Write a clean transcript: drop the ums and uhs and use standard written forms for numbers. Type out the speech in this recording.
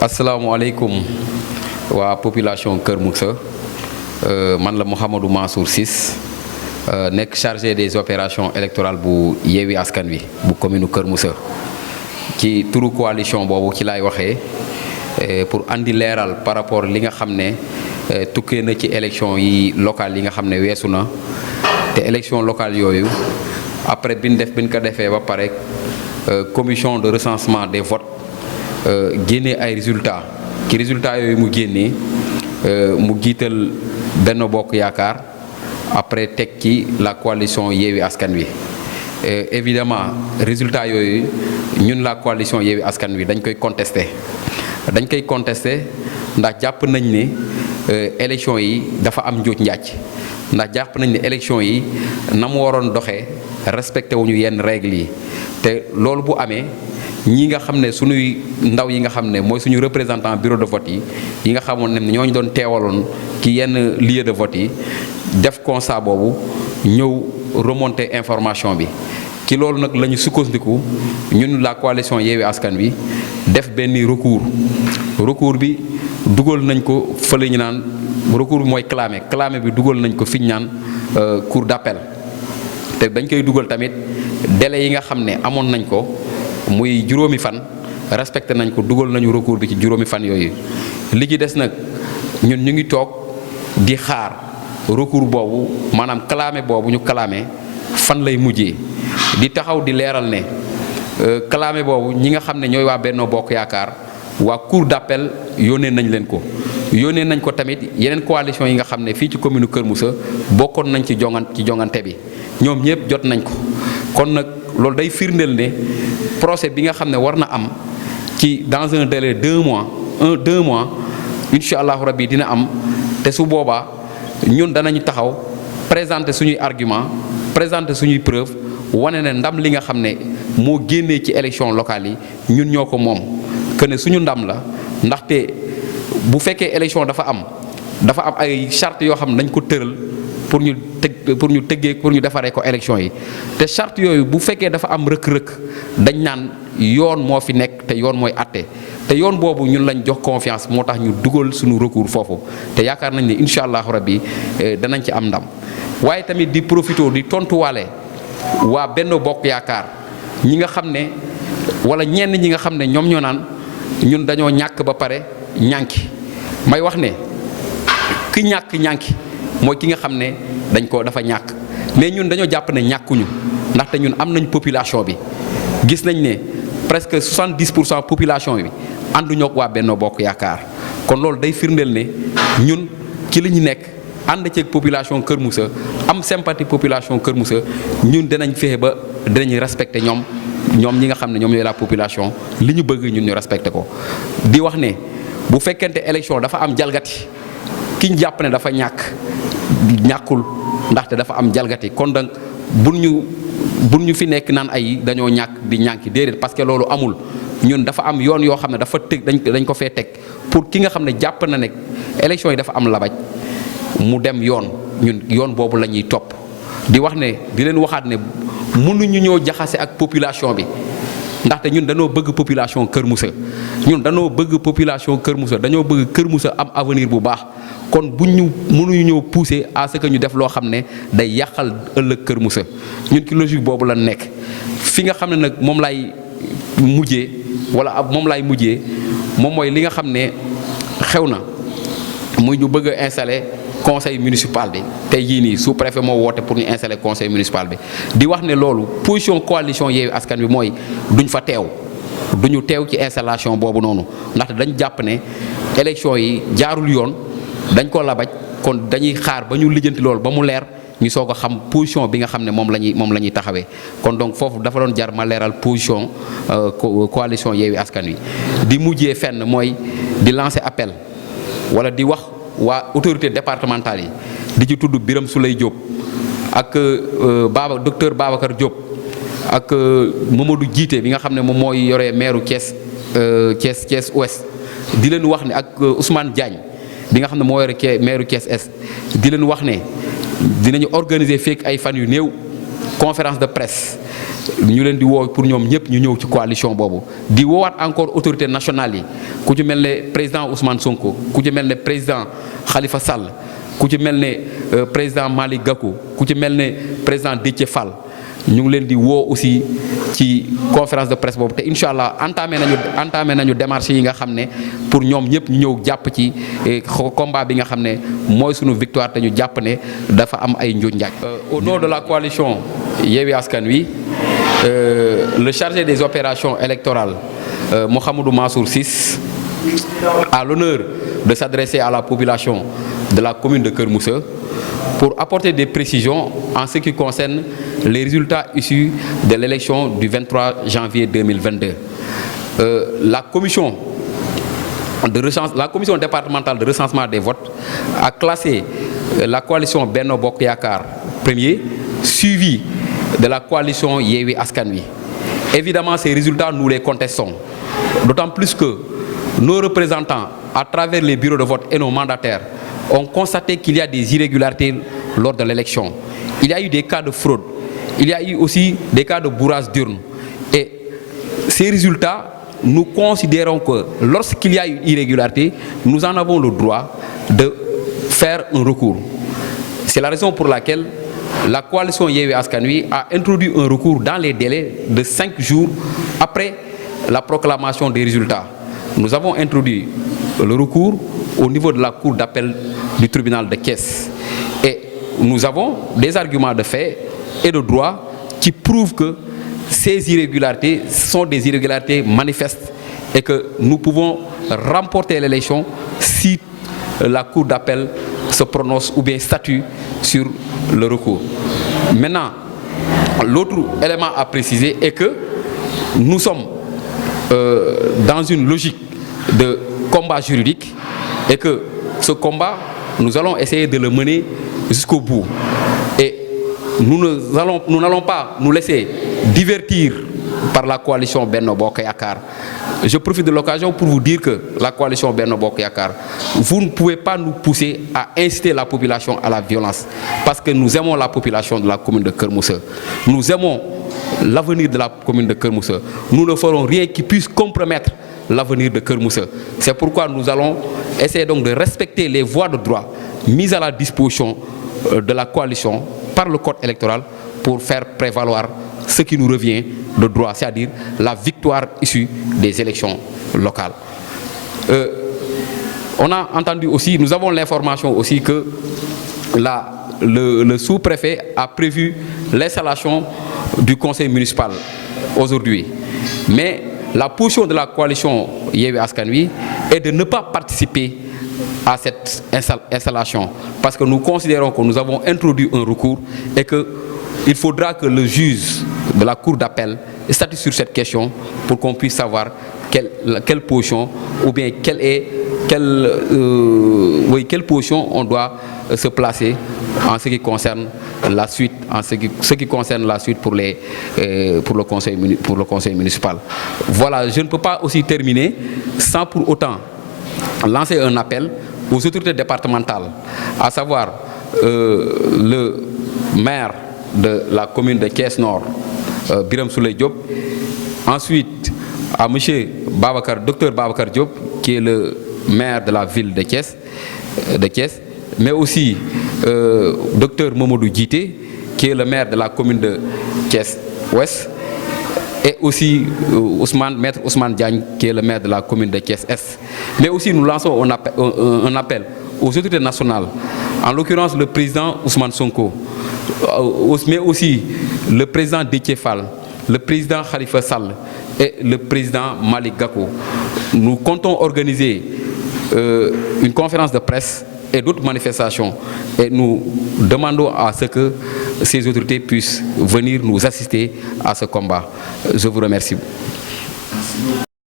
asalaamaaleykum waa population Kër Moussa man la Mouhamadou Mansour Ciss nekk chargé des opérations électorales bu Yewwi Askan Wi bu commune Kër Moussa ci turu coalition boobu ci laay waxee pour andi leeral par rapport li nga xam ne tukkee na ci élection yi locales yi nga xam ne weesu na te élection locale yooyu après bi ñu ko defee ba pare commission de recensement des votes génnee ay résultats ci résultats yooyu mu génnee mu jiital Benno Bokk Yaakaar après teg ci la coalition Yewwi Askan Wi évidemment résultats yooyu ñun la coalition Yewwi Askan Wi dañ koy contester ndax jàpp nañ ne élection yi dafa am njuuj njaaj ndax jàpp nañ ne élection yi na mu waroon doxee respecté wuñu yenn règles yi te loolu bu amee ñi nga xam ne suñuy ndaw yi nga xam ne mooy suñu représentant bureau de vote yi nga xamoon ne ñooñu doon teewaloon ci yenn lieu de vote yi def constat boobu ñëw remonter information bi ci loolu nag la ñu sukkandiku ñun la coalition Yewwi Askan Wi def benn recours bi dugal nañ ko fële ñu naan recours bi mooy clamé bi dugal nañ ko fi ñu naan cour d'appel te dañ koy dugal tamit délai yi nga xam ne amoon nañ ko muy juróomi fan respecté nañ ko dugal nañu recours bi ci juróomi fan yooyu li ci des nag ñun ñu ngi toog di xaar recours boobu maanaam clamé boobu ñu clamé fan lay mujjee di taxaw di leeral ne clamé boobu ñi nga xam ne ñooy waa Benno Bokk Yaakaar waa cour d'appel yónnee nañ leen ko yónnee nañ ko tamit yeneen coalition yi nga xam ne fii ci commune Kër Moussa bokkoon nañ ci jongante bi ñoom ñëpp jot nañ ko kon nag loolu day firndeel ne procès bi nga xam ne war na am ci dans un délai 2 mois incha allahu rabbi dina am te su boobaa ñun danañu taxaw présenter suñuy argument présenter suñuy preuve wane ne ndam li nga xam ne moo génnee ci élection locale yi ñun ñoo ko moom que ne suñu ndam la ndaxte bu fekkee élection dafa am ay charte yoo xam ne dañ ko tëral pour ñu defaree ko élection yi te charte yooyu bu fekkee dafa am rëkk-rëkk dañ naan yoon moo fi nekk te yoon mooy àtte te yoon boobu ñun lañ jox confiance moo tax ñu dugal suñu recours foofu te yaakaar nañ ne incha allahu rabbi danañ ci am ndam waaye tamit di profité di tontuwaale waa Benno Bokk Yaakaar ñi nga xam ne wala ñenn ñi nga xam ne ñoom ñoo naan ñun dañoo ñàkk ba pare ñànki may wax ne ki ñàkk ñànki mooy ki nga xam ne dafa ñàkk mais ñun dañoo jàpp ne ñàkkuñu ndaxte ñun am nañ population bi gis nañ ne presque 70% population bi ànduñoo ak waa Benno Bokk Yaakaar kon loolu day firndeel ne ñun ci li ñu nekk ànd ceeg population Kër Moussa am sympathie population Kër Moussa ñun dinañ fexe ba dinañ respecté ñoom ñi nga xam ne ñoom ñooy la population li ñu bëgg ñun ñu respecté ko di wax ne bu fekkente élection dafa am jalgati ki ñu jàpp ne dafa ñàkkul ndaxte dafa am jalgati kon donc bun ñu fi nekk naan ay dañoo ñàkk di ñànki déedéet parce que loolu amul ñun dafa am yoon yoo xam ne dafa tëg dañ ko fee teg pour ki nga xam ne jàpp na ne élection yi dafa am labaj mu dem ñun yoon boobu la ñuy topp di wax ne di leen waxaat ne mënuñu ñoo jaxase ak population bi ndaxte ñun dañoo bëgg population Kër Moussa dañoo bëgg Kër Moussa am avenir bu baax kon mënuñu ñëw pousser à ce que ñu def loo xam ne day yàqal ëllëg Kër Moussa ñun ci logique boobu la nekk fi nga xam ne nag moom laay mujjee moom mooy li nga xam ne xew na muy ñu bëgg a installer conseil municipal bi tey jii nii sous-préfet moo woote pour ñu installer conseil municipal bi di wax ne loolu position coalition Yewwi Askan Wi mooy duñu teew ci installation boobu noonu ndaxte dañ jàpp ne élection yi jaarul yoon dañ ko labaj kon dañuy xaar ba ñu lijjanti loolu ba mu leer ñu soog a xam position bi nga xam ne moom la ñuy taxawee kon donc foofu dafa doon jar ma leeral position coalition Yewwi Askan Wi di mujjee fenn mooy di lancer appel wala di wax waa autorité départementale yi di ci tudd Birame Souleye Diop ak docteur Babacar Diop ak Mamadou Djité bi nga xam ne moom mooy yore maire Thiès Ouest di leen wax ne ak Ousmane Diagne bi nga xam ne moo yore maire Thiès Est di leen wax ne dinañu organiser fekk ay fan yu néew conférence de presse ñu leen di woo pour ñoom ñëpp ñu ñëw ci coalition boobu di woowaat encore autorités nationales yi ku ci mel ne président Ousmane Sonko ku ci mel ne président Khalifa Sall ku ci mel ne président Malick Gakou ku ci mel ne président Déthié Fall ñu ngi leen di woo aussi ci conférence de presse boobu te incha allah entamé nañu démarches yi nga xam ne pour ñoom ñëpp ñu ñëw jàpp ci combat bi nga xam ne mooy sunu victoire te ñu jàpp ne dafa am ay njuuj njaaj. Au nom de la coalition Yewwi Askan Wi, le chargé des opérations électorales Mouhamadou Mansour Ciss a l'honneur de s'adresser à la population de la commune de Keur Moussa pour apporter des précisions en ce qui concerne les résultats issus de l'élection du 23 janvier 2022. La commission départementale de recensement des votes a classé la coalition Benno Bokk Yakaar premier, suivi de la coalition Yewwi Askan Wi. Évidemment, ces résultats, nous les contestons. D'autant plus que nos représentants, à travers les bureaux de vote et nos mandataires, ont constaté qu'il y a des irrégularités lors de l'élection. Il y a eu des cas de fraude. Il y a eu aussi des cas de bourrage d'urne. Et ces résultats, nous considérons que lorsqu'il y a une irrégularité, nous en avons le droit de faire un recours. C'est la raison pour laquelle la coalition Yewwi Askan Wi a introduit un recours dans les délais de 5 jours après la proclamation des résultats. Nous avons introduit le recours au niveau de la cour d'appel du tribunal de Thiès. Et nous avons des arguments de fait et de droit qui prouvent que ces irrégularités sont des irrégularités manifestes et que nous pouvons remporter l'élection si la cour d'appel se prononce ou bien statue sur le recours. Maintenant, l'autre élément à préciser est que nous sommes dans une logique de combat juridique et que ce combat, nous allons essayer de le mener jusqu'au bout. Et nous n'allons pas nous laisser divertir par la coalition Benno Bokk Yakaar. Je profite de l'occasion pour vous dire que la coalition Benno Bokk Yakaar, vous ne pouvez pas nous pousser à inciter la population à la violence parce que nous aimons la population de la commune de Keur Moussa. Nous aimons l'avenir de la commune de Keur Moussa. Nous ne ferons rien qui puisse compromettre l'avenir de Keur Moussa. C'est pourquoi nous allons essayer donc de respecter les voies de droit mises à la disposition de la coalition par le code électoral pour faire prévaloir ce qui nous revient de droit, c'est-à-dire la victoire issue des élections locales. On a entendu aussi, nous avons l'information aussi que le sous-préfet a prévu l'installation du conseil municipal aujourd'hui. Mais la position de la coalition Yewwi Askan Wi est de ne pas participer à cette installation parce que nous considérons que nous avons introduit un recours et qu'il faudra que le juge de la cour d'appel statue sur cette question pour qu'on puisse savoir quelle position ou bien quelle position on doit se placer en ce qui concerne la suite, pour le conseil municipal. Voilà, je ne peux pas aussi terminer sans pour autant lancer un appel aux autorités départementales, à savoir le maire de la commune de Thiès Nord, Birame Souleye Diop, ensuite à monsieur Dr Babacar Diop, qui est le maire de la ville de Thiès, mais aussi Dr Mamadou Djité, qui est le maire de la commune de Thiès-Ouest, et aussi Maître Ousmane Diagne, qui est le maire de la commune de Thiès-Est. Mais aussi nous lançons un appel aux autorités nationales, en l'occurrence le président Ousmane Sonko, mais aussi le président Déthié Fall, le président Khalifa Sall et le président Malick Gakou. Nous comptons organiser une conférence de presse et d'autres manifestations et nous demandons à ce que ces autorités puissent venir nous assister à ce combat. Je vous remercie.